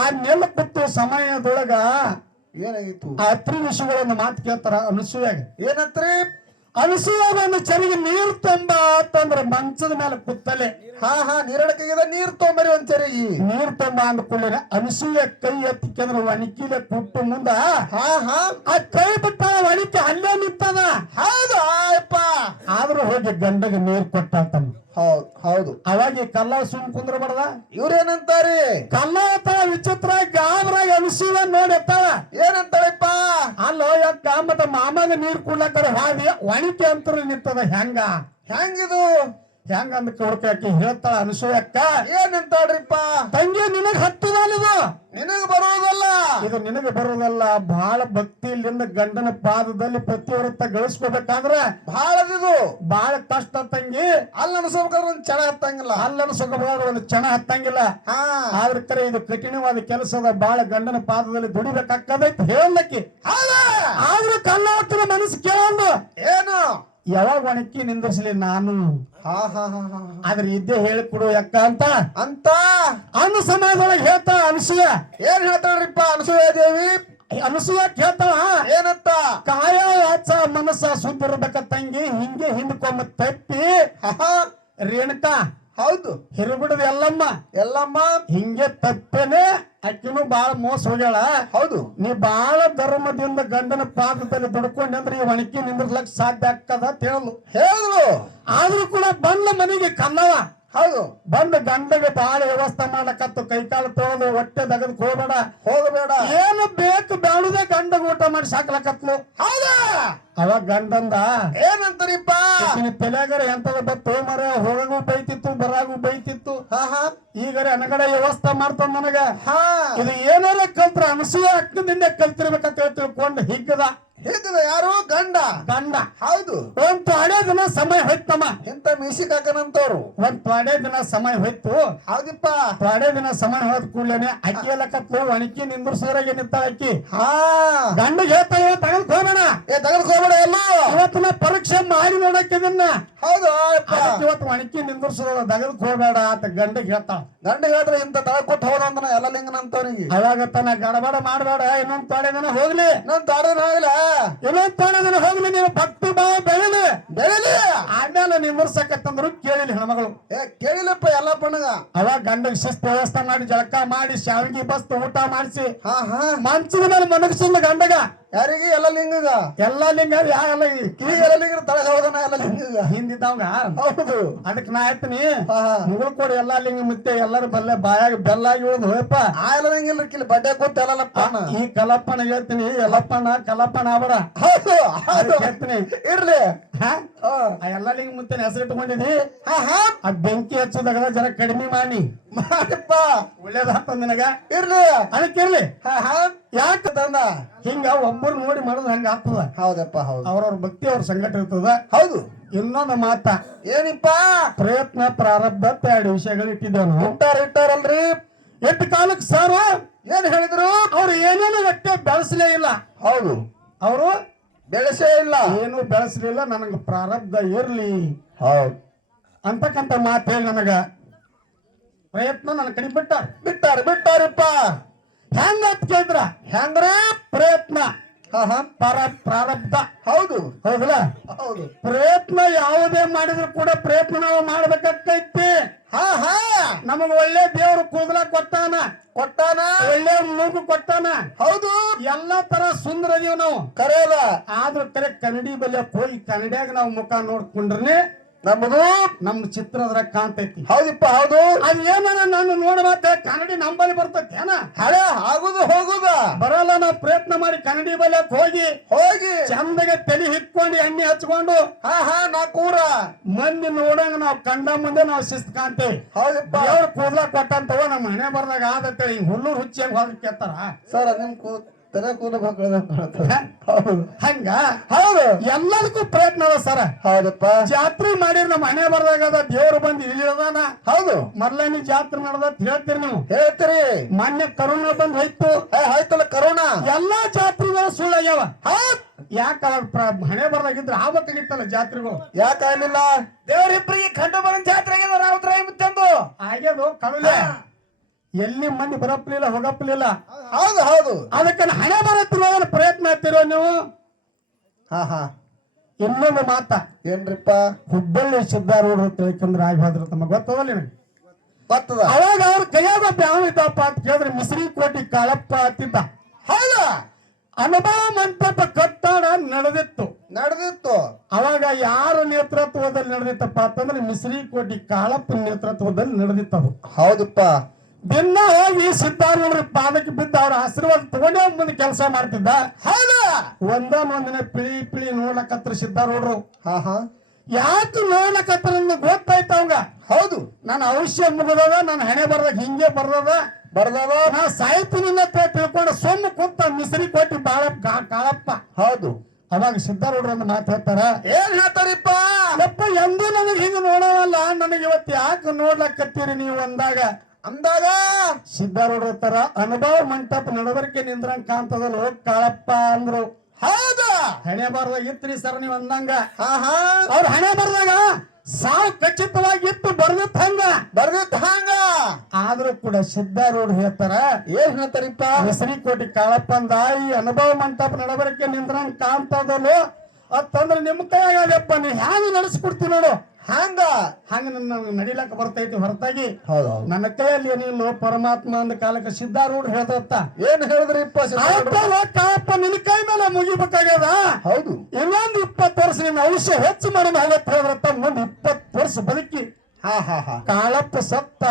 ಆ ನೆಲ್ಲು ಕುಟ್ಟು ಸಮಯದೊಳಗ ಏನಾಗಿತ್ತು? ಆ ತ್ರಿವಿಷಗಳನ್ನ ಮಾತು ಕೇಳ್ತಾರ ಅನಸೂಯಾಗ. ಏನತ್ರಿ? ಅನಸೂಯವನ್ನು ಚರಿಗೆ ನೀರು ತುಂಬ ಅಂತಂದ್ರ ಮಂಚದ ಮೇಲೆ ಕುತ್ತಲೆ. ನೀರಡಕೆಗೆ ನೀರ್ ತೊಂಬರಿ ಒಂದ್ ಚರಿಗೆ ನೀರ್ ತುಂಬ ಅಂದ್ಕೊಳ್ಳಿ. ಅನಸೂಯ ಕೈ ಎತ್ತಿಕಂದ್ರ ಒಣಕಿಲೆ ಕುಟ್ಟು ಮುಂದ ಆ ಕೈ ಬಿಟ್ಟ ಒಣಕಿ ಅಲ್ಲೇ ನಿಂತದ. ಹೌದು. ಆದ್ರೂ ಹೋಗಿ ಗಂಡಗ ನೀರ್ ಕೊಟ್ಟಾತಮ್ಮ. ಹೌದು. ಅವಾಗ ಕಲ್ಲವ ಸುಮ್ ಕುಂದ್ರಬಾರ್ದ. ಇವ್ರೇನಂತಾರಿ? ಕಲ್ಲವ ವಿಚಿತ್ರ ಗಾಬ್ರಾಗ ಅನಸೂಯ ನೋಡಿ ಎತ್ತಾಳ. ಏನಂತಾಳಪ್ಪ? ಅಲ್ಲೋ ಯಾಕ ಮತ್ತ ಮಾಮಾಗ ನೀರ್ ಕುಡ್ಲಕ್ಕ ಹಾದಿ ಒಣಕಿ ಅಂತರು ನಿಂತದ. ಹೆಂಗಿದು ಹೆಂಗ ಅಂದ ಕೊಡ್ಕಾಕಿ ಹೇಳ್ತಾಳ ಅನಸೂಯಕ್ಕ. ಏನಂತಾಳ್ರಿಪ್ಪ? ತಂಗಿ ನಿನಗ್ ಹತ್ತದಲ್ಲಿದು, ನಿನಗ ಬರೋದಲ್ಲ ಇದು, ನಿನಗೆ ಬರೋದಲ್ಲ. ಬಹಳ ಭಕ್ತಿಯಿಂದ ಗಂಡನ ಪಾದದಲ್ಲಿ ಪ್ರತಿವ್ರತ ಗಳಿಸ್ಕೋಬೇಕಾದ್ರೆ ಬಹಳ ಕಷ್ಟ ತಂಗಿ. ಅಲ್ಲಿ ಅನ್ಸ್ಬೇಕಾದ್ರೆ ಒಂದ್ ಚಣ ಹತ್ತಂಗಿಲ್ಲ. ಅಲ್ಲಿ ಅನ್ಸ್ಕೋಬೇಕಾದ್ರೆ ಒಂದು ಚಣ ಹತ್ತಂಗಿಲ್ಲ. ಆದ್ರ ಕರೆ ಇದು ಕಠಿಣವಾದ ಕೆಲಸದ. ಬಹಳ ಗಂಡನ ಪಾದದಲ್ಲಿ ದುಡಿಬೇಕಾಗ್ತದೈತಿ ಹೇಳಕ್ಕೆ. ಆದ್ರೂ ಕಲ್ಲವತ್ತಿನ ಮನಸ್ಸು ಕೇಳೋದು ಏನು? ಯಾವಾಗ ಒಣಕಿ ನಿಂದಿರ್ಸಲಿ ನಾನು. ಆದ್ರೆ ಇದ್ದೇ ಹೇಳಿಕೊಡು ಯಾಕ ಅಂತ ಅಂದ ಸಮಯದೊಳಗೆ ಹೇಳ್ತಾ ಅನಸೂಯ. ಏನ್ ಹೇಳ್ತಾಳ್ರಿಪ್ಪ ಅನಸೂಯ ದೇವಿ? ಅನಸೂಯ ಕೇಳ್ತಾಳ ಏನಂತ? ಕಾಯ ವಾಚ ಮನಸ್ಸ ಸುದ್ದಿ ಇರ್ಬೇಕ ತಂಗಿ. ಹಿಂಗೆ ಹಿಂದ್ಕೊಮ್ಮ ತಪ್ಪಿ ರೇಣುಕಾ. ಹೌದು. ಹಿರುಬಿಡದ ಎಲ್ಲಮ್ಮ ಹಿಂಗೆ ತಪ್ಪೇನೆ. ಅಕ್ಕಿನೂ ಬಾಳ ಮೋಸ ಹೋಗ್ಯಾಳ. ಹೌದು. ನೀ ಬಾಳ ಧರ್ಮದಿಂದ ಗಂಡನ ಪಾದದಲ್ಲಿ ದುಡ್ಕೊಂಡೆ ಅಂದ್ರೆ ಈ ಒಣಕಿ ನಿಂದ್ರಲಕ್ ಸಾಧ್ಯ ಆಗ್ತದ ಅಂತ ಹೇಳಿದ್ಲು. ಆದ್ರೂ ಕೂಡ ಬಂದ ಮನೆಗೆ ಕಲ್ಲವ. ಹೌದು. ಬಂದ ಗಂಡಗೆ ಬಾಳ ವ್ಯವಸ್ಥೆ ಮಾಡಕತ್ತು. ಕೈಕಾಲು ತೊಳೆದು ಹೊಟ್ಟೆ ದಗದಕ್ ಹೋಗಬೇಡ. ಏನು ಬೇಕು ಬೇಡುದೇ ಗಂಡಗ ಊಟ ಮಾಡಿ ಸಾಕ್ಲಕತ್ಲು. ಹೌದಾ? ಅವಾಗ ಗಂಡಂದ ಏನಂತ ಹೇಳ್ತಾರಿಪ್ಪ ತಲೆಗಾರ ಎಂತದ ಬತ್ತು ಮರ ಹೋಗಾಗೂ ಬೈತಿತ್ತು ಬರಾಗೂ ಬೈತಿತ್ತು ಹಾ ಹಾ ಈಗರೆ ಅನಗಡೆ ವ್ಯವಸ್ಥೆ ಮಾಡ್ತಾನ ನನಗ ಹಾ ಇದು ಏನಾರ ಕಲ್ತ್ರ ಅನಸೂಯ ಅಕ್ಕದಿಂದ ಕಲ್ತಿರ್ಬೇಕಂತ ಹೇಳಿ ತಿಳ್ಕೊಂಡು ಹಿಗ್ಗದ ಹೇಗದ ಯಾರು ಗಂಡ ಗಂಡ ಹೌದು ಒಂದ್ ತ್ವಾಡೆ ದಿನ ಸಮಯ ಹೋಯ್ತಮ್ಮ ಎಂತ ಮೀಸಿ ಕಾಕನಂತವ್ರು ಒಂದ್ ತ್ವಾಡೆ ದಿನ ಸಮಯ ಹೋಯ್ತು ಹೌದಿಪ್ಪ ತ್ವಾಡೆ ದಿನ ಸಮಯ ಹೋದ ಕೂಡಲೇನೆ ಅಕ್ಕಿ ಎಲ್ಲ ಕತ್ತು ಒಣಕಿ ನಿಂದ್ರಸೋರಾಗೆ ನಿಂತಾಳ ಅಕ್ಕಿ ಹಾ ಗಂಡಿಗೆ ಹೇಳ್ತಾ ತೆಗೆದು ಹೋಗೋಣ ಏ ತೆಗೆದುಕೋಬೇಡ ಎಲ್ಲೋ ಇವತ್ತು ನಾ ಪರೀಕ್ಷೆ ಮಾಡಿ ನೋಡಕ್ಕೆ ಇದನ್ನ ಹೌದು ಇವತ್ತು ಒಣಕಿ ನಿಂದ್ರಸೋದ ತೆಗೆದು ಹೋಗಬೇಡ ಅಂತ ಗಂಡಿಗೆ ಹೇಳ್ತಾಳ ಗಂಡ ಹೇಳಿದ್ರೆ ಇಂತ ತಳ ಕೊಟ್ಟು ಹೋದಂತ ಎಲ್ಲ ಲಿಂಗನಂತವನಿಗೆ ಅವಾಗ ತನ ಗಡಬಡ ಮಾಡಬೇಡ ಇನ್ನೊಂದ್ ತ್ವಾಡೆ ದಿನ ಹೋಗ್ಲಿ ನನ್ ತಾಡೇನ ಹೋಗಿಲ್ಲ ಇನ್ನೊಂದ್ ತ್ವಾಡೆ ದಿನ ಹೋಗ್ಲಿ ನೀವು ಭಕ್ತಿ ಭಾವ ಬೆಳೆಲಿ ಬೆಳಿಲಿ ಆಮೇಲೆ ನಿಂದ್ರಸಕತ್ತಂದ್ರು ಕೇಳಿಲಿ ಹೆಣ್ಮಗಳು ಏ ಕೇಳಿಲ್ಲಪ್ಪ ಎಲ್ಲ ಪಣ್ಣಗ ಅವಾಗ ಗಂಡಗ್ ಶಿಸ್ತು ವ್ಯವಸ್ಥೆ ಮಾಡಿ ಜಳಕ ಮಾಡಿ ಶಾವಿಗೆ ಬಸ್ತು ಊಟ ಮಾಡಿಸಿ ಹಾ ಹಾ ಮಂಚದ ಮೇಲೆ ಮನಗಸಿಂದ ಗಂಡಗ ಯಾರಿಗೆ ಎಲ್ಲ ಲಿಂಗಗ ಎಲ್ಲಾ ಲಿಂಗ ಯಾವೆಲ್ಲ ಈ ಎಲ್ಲ ಲಿಂಗ ತಳ ಹೋದನ ಎಲ್ಲ ಲಿಂಗಗ ಹಿಂದಿದ್ದವಂಗ ಹೌದು ಅದಕ್ಕೆ ನಾ ಆಯ್ತೀನಿ ಹಾ ಹಾ ಮುಗುಳು ಕೊಡಿ ಎಲ್ಲಾ ಲಿಂಗ ಮುತ್ತೆ ಎಲ್ಲರ ಬಲ್ಲೆ ಬಾಯಾಗ ಬೆಲ್ಲಾಗಿ ಉಳಿದು ಹೋಯಪ್ಪ ಆ ಎಲ್ಲ ಲಿಂಗಿಲ್ಲ ಕಿಲ್ಲಿ ಬಡ್ಡೆ ಕೂತ್ ಎಲ್ಲಪ್ಪ ಈ ಕಲಪ್ಪನ ಹೇಳ್ತೀನಿ ಎಲ್ಲಪ್ಪನ ಕಲಪ್ಪನ ಆಬೇಡ ಹೌದು ಹೌದು ಹೇಳ್ತೀನಿ ಇರ್ಲಿ ಹಾ ಹಾ ಆ ಎಲ್ಲಾ ಲಿಂಗ ಮುತ್ತೆ ಹೆಸರು ಇಟ್ಕೊಂಡಿದಿ ಹಾ ಹಾ ಆ ಬೆಂಕಿ ಹಚ್ಚೋದಾಗ ಜರ ಕಡಿಮೆ ಮಾಡಿ ಮಾಡಪ್ಪ ಒಳ್ಳೇದಾಗ್ತದ ನಿನಗ ಇರ್ಲಿ ಅದಕ್ಕಿರ್ಲಿ ಹಾ ಹಾ ಯಾಕೆ ತಂದ ಹಿಂಗ ಒಬ್ಬರು ನೋಡಿ ಮಾಡೋದು ಹಂಗ ಆಗ್ತದ ಹೌದಪ್ಪ ಹೌದು ಅವ್ರವ್ರ ಭಕ್ತಿ ಅವ್ರ ಸಂಕಟ ಇರ್ತದ ಹೌದು ಇನ್ನೊಂದು ಮಾತ ಏನಿಪ್ಪ ಪ್ರಯತ್ನ ಪ್ರಾರಬ್ಧ ಎರಡು ವಿಷಯಗಳು ಇಟ್ಟಿದ್ದೇನು ಇಟ್ಟಾರಲ್ರಿ ಎಷ್ಟು ಕಾಲಕ್ಕೆ ಸರ್ ಏನ್ ಹೇಳಿದ್ರು ಅವ್ರು ಏನೇನು ಗಟ್ಟೆ ಬೆಳೆಸಲೇ ಇಲ್ಲ ಹೌದು ಅವರು ಬೆಳೆಸೇ ಇಲ್ಲ ಏನು ಬೆಳೆಸಲಿಲ್ಲ ನನಗೆ ಪ್ರಾರಬ್ಧ ಇರ್ಲಿ ಹೌದು ಅಂತಕ್ಕಂಥ ಮಾತು ಹೇಳಿ ನನಗ ಪ್ರಯತ್ನ ನನ್ನ ಕಡೆ ಬಿಟ್ಟಾರಪ್ಪ ಹೆಂಗ ಅಂತ ಕೇಳಿದ್ರ ಹೆಂಗ್ರಿ ಪ್ರಯತ್ನ ಹಾ ಹಾ ಪ್ರಾರಬ್ಧ ಹೌದು ಹೌದಲ್ಲ ಹೌದು ಪ್ರಯತ್ನ ಯಾವುದೇ ಮಾಡಿದ್ರು ಕೂಡ ಪ್ರಯತ್ನ ನಾವು ಮಾಡ್ಬೇಕಾಗ್ತೈತಿ ಹಾ ಹಾ ನಮಗ ಒಳ್ಳೆ ದೇವ್ರು ಕೂದಲ ಕೊಟ್ಟಾನ ಒಳ್ಳೆ ಮೂಗು ಕೊಟ್ಟಾನ ಹೌದು ಎಲ್ಲಾ ತರ ಸುಂದರ ಅದೀವ್ ನಾವು ಕರೆಯಲ್ಲ ಆದ್ರೂ ಕರೆ ಕನ್ನಡಿ ಬಲ್ಲೆ ಹೋಗಿ ಕನ್ನಡಿಯಾಗ ನಾವು ಮುಖ ನೋಡ್ಕೊಂಡ್ರೆ ನಮ್ಮದು ನಮ್ ಚಿತ್ರ ಅದ್ರ ಕಾಣ್ತೈತಿ ಹೌದಿಪ್ಪ ಹೌದು ಅದ್ ಏನಾರ ನಾನು ನೋಡ್ಬೇಕ ಕನ್ನಡಿ ನಂಬಲ್ಲಿ ಬರ್ತೈತಿ ಏನ ಹಳೆ ಆಗುದು ಹೋಗುದ ಬರಲ್ಲ ನಾವು ಪ್ರಯತ್ನ ಮಾಡಿ ಕನ್ನಡಿ ಬಲ್ಲೆ ಹೋಗಿ ಚಂದಗೆ ತಲೆ ಹಿಕ್ಕೊಂಡು ಎಣ್ಣೆ ಹಚ್ಕೊಂಡು ಹಾ ಹಾ ನಾ ಕೂಡ ಮಂದಿ ನೋಡಂಗ ನಾವು ಕಂಡ ಮುಂದೆ ನಾವು ಶಿಸ್ತು ಕಾಣ್ತೇವಿ ಹೌದಪ್ಪ ದೇವ್ರ ಕೂದಲ ಕೊಟ್ಟಂತವ ನಮ್ಮ ಮನೆ ಬರ್ದಾಗ ಆದತ್ತೆ ಹಿಂಗ್ ಹುಲ್ಲೂರು ಹುಚ್ಚಿಯಾಗ ಹೋಗಿ ಕೇಳ್ತಾರ ಸರ್ ನಿಮ್ ತಲೆ ಕೂದಲು ಹೌದು ಹಂಗ ಹೌದು ಎಲ್ಲದಕ್ಕೂ ಪ್ರಯತ್ನ ಅದ ಸರ ಹೌದಪ್ಪ ಜಾತ್ರೆ ಮಾಡಿರಿ ನಮ್ಮ ಮನೆ ಬರ್ದಾಗ ಅದ ದೇವ್ರು ಬಂದು ಇಳಿದಾನ ಹೌದು ಮೊದ್ಲನೇ ಜಾತ್ರೆ ನಡೆದ ಹೇಳ್ತೀರಿ ನೀವು ಹೇಳ್ತೀರಿ ಮೊನ್ನೆ ಕರೋನಾ ಬಂದ್ ಹೋಯ್ತು ಆಯ್ತಲ್ಲ ಕರೋನಾ ಎಲ್ಲಾ ಜಾತ್ರೆಗಳು ಸುಳ್ಳಾಗ್ಯಾವ ಹೌದ್ ಯಾಕ ಹಣೆ ಬರ್ದಾಗಿದ್ರ ಆಗ್ಬೇಕಾಗಿತ್ತಲ್ಲ ಜಾತ್ರೆಗಳು ಯಾಕಾಗ್ಲಿಲ್ಲ ದೇವರಿಬ್ಬರಿಗೆ ಕಂಡು ಬರೋ ಜಾತ್ರೆ ಆಗ್ಯದ ರಾವುತರಾಯ ಮುತ್ತಂದು ಆಗ್ಯದು ಕಡಲೆ ಎಲ್ಲಿ ಮಂದಿ ಬರಪ್ಪಲಿಲ್ಲ ಹೋಗಪ್ಪಲಿಲ್ಲ ಹೌದು ಹೌದು ಅದಕ್ಕೆ ಹಣೆ ಬರತ್ತಿರೋ ಪ್ರಯತ್ನ ಮಾಡ್ತಿರೋ ನೀವು ಹಾ ಹಾ ಇನ್ನೊಂದು ಮಾತ ಏನ್ರಿಪ್ಪ ಹುಬ್ಬಳ್ಳಿ ಸಿದ್ದಾರೂಢರು ತಿಳ್ಕೊಂಡ್ರೆ ಆಗಿ ಹೋದ್ರು ತಮ್ಮ ಗೊತ್ತದಲ್ಲ ನಿನಗೆ ಗೊತ್ತದ ಅವಾಗ ಅವ್ರ ಕೈಯಾಗ ಯಾವ ಇದ್ದಪ್ಪ ಅಂತ ಕೇಳಿದ್ರೆ ಮಿಸ್ರಿ ಕೋಟಿ ಕಾಳಪ್ಪ ಅಂತಿದ್ದ ಹೌದಾ ಅನುಭವ ಮಂಟಪ ಕಟ್ಟಡ ನಡೆದಿತ್ತು ಅವಾಗ ಯಾರ ನೇತೃತ್ವದಲ್ಲಿ ನಡೆದಿತ್ತಪ್ಪ ಅಂತಂದ್ರೆ ಮಿಸ್ರಿ ಕೋಟಿ ಕಾಳಪ್ಪ ನೇತೃತ್ವದಲ್ಲಿ ನಡೆದಿತ್ತದು ಹೌದಪ್ಪ ದಿನ ಹೋಗಿ ಸಿದ್ದಾರೂಢರ ಪಾದಕ್ಕೆ ಬಿದ್ದ ಅವ್ರ ಆಶೀರ್ವಾದ ತಗೊಂಡೇ ಮುಂದೆ ಕೆಲಸ ಮಾಡ್ತಿದ್ದ ಹೌದಾ ಒಂದಿನ ಪಿಳಿ ನೋಡ್ಲಕತ್ರ ಸಿದ್ದಾರೂಢರು ಹಾ ಹಾ ಯಾಕೆ ನೋಡ್ಲಕತ್ರ ಗೊತ್ತಾಯ್ತ ಅವಂಗ ಹೌದು ನನ್ನ ಔಷಧ ಮುಗದದ ನನ್ನ ಹಣೆ ಬರ್ದಾಗ ಹಿಂಗೆ ಬರ್ದದ ನಾ ಸಾಯ್ತೀನಿ ತಿಳ್ಕೊಂಡು ಸೊಮ್ಮ ಕುಂತ ಮಿಸ್ರಿ ಕೋಟಿ ಕಾಳಪ್ಪ ಹೌದು ಅವಾಗ ಸಿದ್ದಾರೂಢರು ಒಂದು ಮಾತು ಹೇಳ್ತಾರ ಏನ್ ಹೇಳ್ತಾರಿಪ್ಪ ಯಪ್ಪ ಎಂದೂ ನನಗೆ ಹಿಂಗ ನೋಡವಲ್ಲ ನನಗೆ ಇವತ್ತು ಯಾಕೆ ನೋಡ್ಲಕತ್ತೀರಿ ನೀವು ಅಂದಾಗ ಸಿದ್ದಾರೂಢರ ತರ ಅನುಭವ ಮಂಟಪ ನಡವರಿಕೆ ನಿಂದ್ರಂಗ್ ಕಾಣ್ತದಲ್ಲ ಕಾಳಪ್ಪ ಅಂದ್ರು ಹೌದಾ ಹಣೆ ಬರ್ದಾಗ ಇತ್ರಿ ಸರ್ ನೀವ್ ಅಂದಂಗ ಅವ್ರ ಹಣೆ ಬರ್ದಾಗ ಸಾವು ಖಚಿತವಾಗಿ ಇತ್ತು ಬರ್ದಿತ್ ಹಂಗ ಆದ್ರೂ ಕೂಡ ಸಿದ್ದಾರೂಢ ಹೇಳ್ತಾರ ಏನ್ ಹೇಳ್ತಾರಿಪ್ಪ ಹೆಸರಿ ಕೋಟಿ ಕಾಳಪ್ಪಂದ ಈ ಅನುಭವ ಮಂಟಪ ನಡವರಿಕೆ ನಿಂದ್ರಂಗ್ ಕಾಣ್ತದಲ್ಲ ಅಂತಂದ್ರೆ ನಿಮ್ ಕೈಯಾಗಪ್ಪ ನೀ ಹ್ಯಾಂಗ ನಡೆಸ್ಕೊಡ್ತೀವಿ ನೋಡು ಹಂಗ ನನ್ನ ನಡಿಲಕ್ಕ ಬರ್ತೈತಿ ಹೊರತಾಗಿ ನನ್ನ ಕೈಯಲ್ಲಿ ಏನಿಲ್ಲ ಪರಮಾತ್ಮ ಅಂದ ಕಾಲಕ್ಕೆ ಸಿದ್ದಾರೂಢ ಹೇಳ್ದತ್ತ ಏನ್ ಹೇಳಿದ್ರಿಪ್ಪ ಕಾಳಪ್ಪ ನಿನ್ನ ಕೈ ಮೇಲೆ ಮುಗಿಬೇಕಾಗ್ಯದ ಹೌದು ಇನ್ನೊಂದು 20 ವರ್ಷ ನಿನ್ನ ಔಷಧ ಹೆಚ್ಚು ಮಾಡೋಣ ಆಗತ್ತ ಹೇಳಿದ್ರತ್ತ ಮುಂದ್ 20 ವರ್ಷ ಬದುಕಿ ಕಾಳಪ್ಪ ಸತ್ತ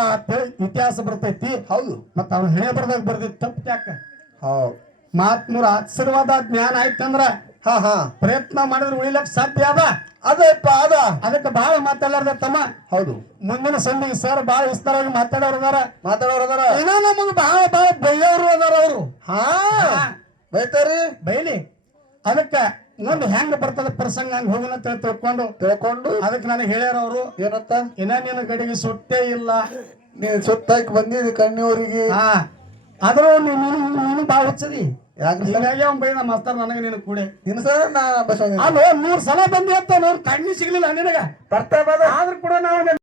ಇತಿಹಾಸ ಬರ್ತೈತಿ ಹೌದು ಮತ್ತ ಅವ್ನ ಹಣೆ ಬರ್ದಾಗ ಬರ್ದಿತ್ತು ತಪ್ಪು ಯಾಕ ಹೌದು ಮಾತ್ಮೂರ ಆಶೀರ್ವಾದ ಜ್ಞಾನ ಆಯ್ತಂದ್ರ ಪ್ರಯತ್ನ ಮಾಡಿದ್ರೆ ಉಳಿಲಕ್ ಸಾಧ್ಯ ಅದ ಅದಪ್ಪ ಅದ ಅದಕ್ಕೆ ಬಾಳ ಮಾತಾಡಲಾರ್ದ ತಮ್ಮ. ಹೌದು ಮುಂದಿನ ಸಂದಿಗೆ ಸರ್ ಬಾಳ ವಿಸ್ತಾರವಾಗಿ ಮಾತಾಡೋರು ಅದಾರ. ಮಾತಾಡೋರದಾರ ಏನೋ ನಮಗ್ ಬಾಳ ಬಾಳ ಬೈಯೋರು ಅದಾರ ಅವರು. ಹಾ ಬೈತಾರಿ ಬೈಲಿ ಅದಕ್ಕ ಮುಂದೆ ಹೆಂಗ ಬರ್ತದ ಪ್ರಸಂಗ ಹಂಗ ಹೋಗೋಣ ಅಂತ ತಿಳ್ಕೊಂಡು ಅದಕ್ಕೆ ನನಗೆ ಹೇಳ್ಯಾರ ಅವರು, ಏನಂತ ಇನ್ನ ನಿನ್ನ ಗಡಿಗೆ ಸುಟ್ಟೇ ಇಲ್ಲ, ನೀನ್ ಸುತ್ತಾಕಿ ಬಂದಿದಿ ಕಣ್ಣಿಯವರಿಗೆ. ಹಾ ಆದ್ರೂ ನೀನು ಬಾಳ ಹುಚ್ಚದಿ. ಯಾಕ್ರಿ ಹೀಗಾಗಿ ಅವ್ನ್ ಬೈದ ಮಾಸ್ತರ್ ನನಗೆ ನೀನು ಕೂಡೆ ಇನ್ನು ಸರ್ ನಾ ಬಸ್ ಅಲ್ಲೋ 3 ಸಲ ಬಂದಿ ಅಂತ ನೋಡ್ ಕಣ್ಣಿ ಸಿಗ್ಲಿಲ್ಲ ನಿನಗ ಬರ್ತಾ ಆದ್ರೂ ಕೂಡ ನಾವು